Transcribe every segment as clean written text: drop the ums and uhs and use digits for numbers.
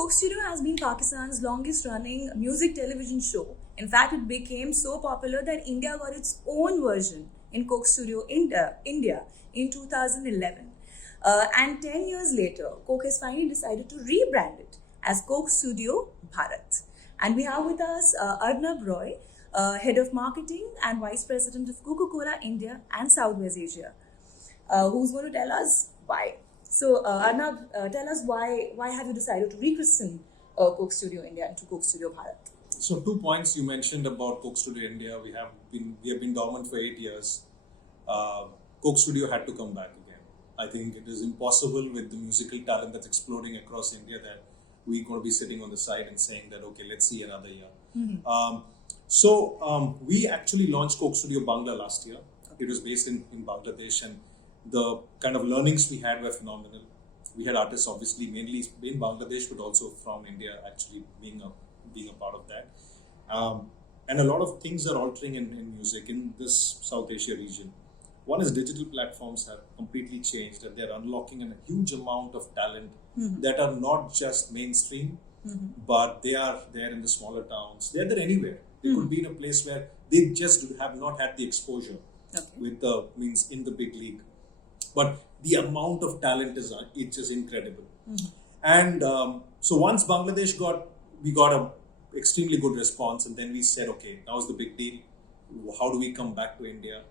Coke Studio has been Pakistan's longest running music television show. In fact, it became so popular that India got its own version in Coke Studio India in 2011. And 10 years later, Coke has finally decided to rebrand it as Coke Studio Bharat. And we have with us Arnab Roy, Head of Marketing and Vice President of Coca-Cola India and Southwest Asia, who's going to tell us why. So, Arnab, tell us why have you decided to rechristen Coke Studio India into Coke Studio Bharat? So 2 points you mentioned about Coke Studio India. We have been dormant for 8 years. Coke Studio had to come back again. I think it is impossible with the musical talent that's exploding across India that we're going to be sitting on the side and saying that, okay, let's see another year. Mm-hmm. We actually launched Coke Studio Bangla last year. It was based in Bangladesh, and the kind of learnings we had were phenomenal. We had artists obviously mainly in Bangladesh, but also from India actually being a part of that. And a lot of things are altering in music in this South Asia region. One is digital platforms have completely changed, and they're unlocking a huge amount of talent that are not just mainstream, but they are there in the smaller towns. They're there anywhere. They could be in a place where they just have not had the exposure with the means in the big league. But the amount of talent is it's just incredible. And so once Bangladesh we got a extremely good response, and then we said, okay, now's the big deal. How do we come back to India?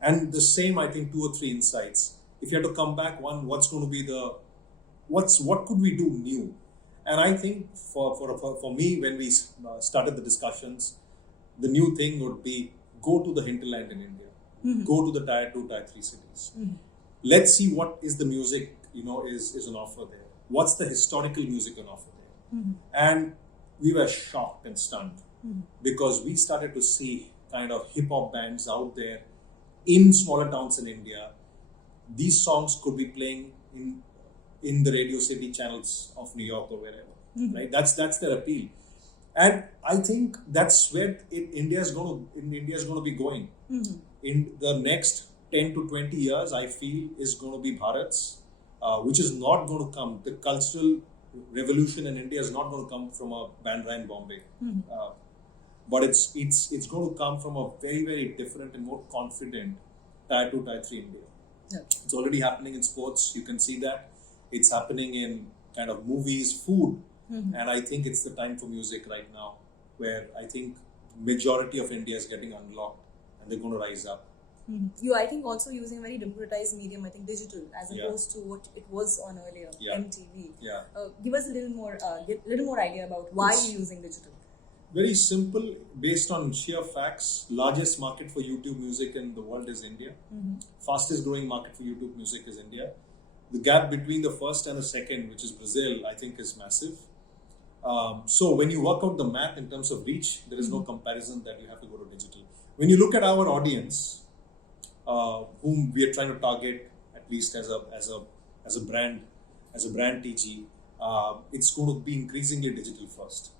And the same, I think, 2 or 3 insights. If you had to come back, one, what's going to be what could we do new? And I think for me, when we started the discussions, the new thing would be go to the hinterland in India, go to the tier 2, tier 3 cities. Let's see what is the music, is on offer there. What's the historical music on offer there? And we were shocked and stunned because we started to see kind of hip hop bands out there in smaller towns in India. These songs could be playing in the Radio City channels of New York or wherever, right? That's their appeal. And I think that's where India is going to be going. In the next 10 to 20 years, I feel, is going to be Bharat's, which is not going to come. The cultural revolution in India is not going to come from a Bandra in Bombay. But it's going to come from a very, very different and more confident tier 2, tier 3 India. It's already happening in sports. You can see that. It's happening in kind of movies, food. And I think it's the time for music right now, where I think majority of India is getting unlocked and they're going to rise up. You, I think, also using a very democratized medium, I think digital, as opposed to what it was on earlier, MTV. Give us a little more idea about why you're using digital. Very simple, based on sheer facts. Largest market for YouTube music in the world is India. Fastest growing market for YouTube music is India. The gap between the first and the second, which is Brazil, I think is massive. So when you work out the math in terms of reach, there is no comparison that you have to go to digital. When you look at our audience, whom we are trying to target, at least as a brand TG, it's going to be increasingly digital first.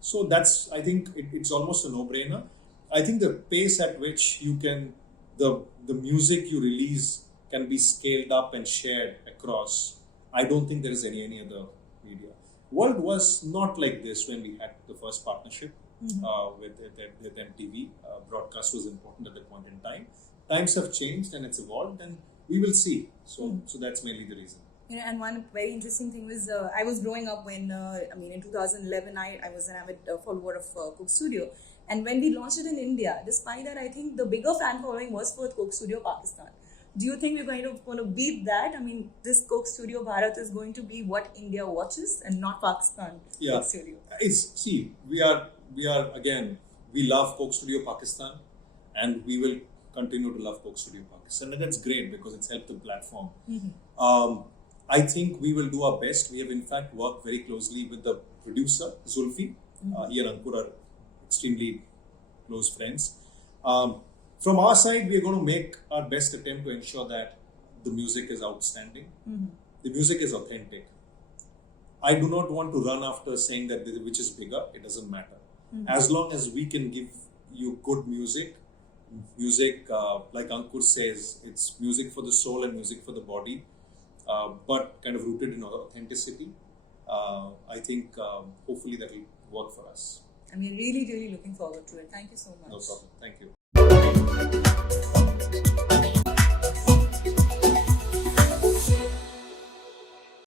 So that's, I think it's almost a no-brainer. I think the pace at which you can, the music you release can be scaled up and shared across. I don't think there is any other media. World was not like this when we had the first partnership with MTV. Broadcast was important at that point in time. Times have changed and it's evolved, and we will see. So that's mainly the reason. And one very interesting thing was, I was growing up when, in 2011, I was an avid follower of Coke Studio. And when we launched it in India, despite that, I think the bigger fan following was for Coke Studio Pakistan. Do you think we're going to beat that? I mean, this Coke Studio Bharat is going to be what India watches and not Pakistan Coke Studio. We are again, we love Coke Studio Pakistan, and we will continue to love Coke Studio Pakistan. And that's great because it's helped the platform. I think we will do our best. We have in fact worked very closely with the producer, Zulfi. He and Ankur are extremely close friends. From our side, we are going to make our best attempt to ensure that the music is outstanding. The music is authentic. I do not want to run after saying that which is bigger. It doesn't matter. As long as we can give you good music, like Ankur says, it's music for the soul and music for the body, but kind of rooted in authenticity. I think hopefully that will work for us. And we're really, really looking forward to it. Thank you so much. No problem. Thank you.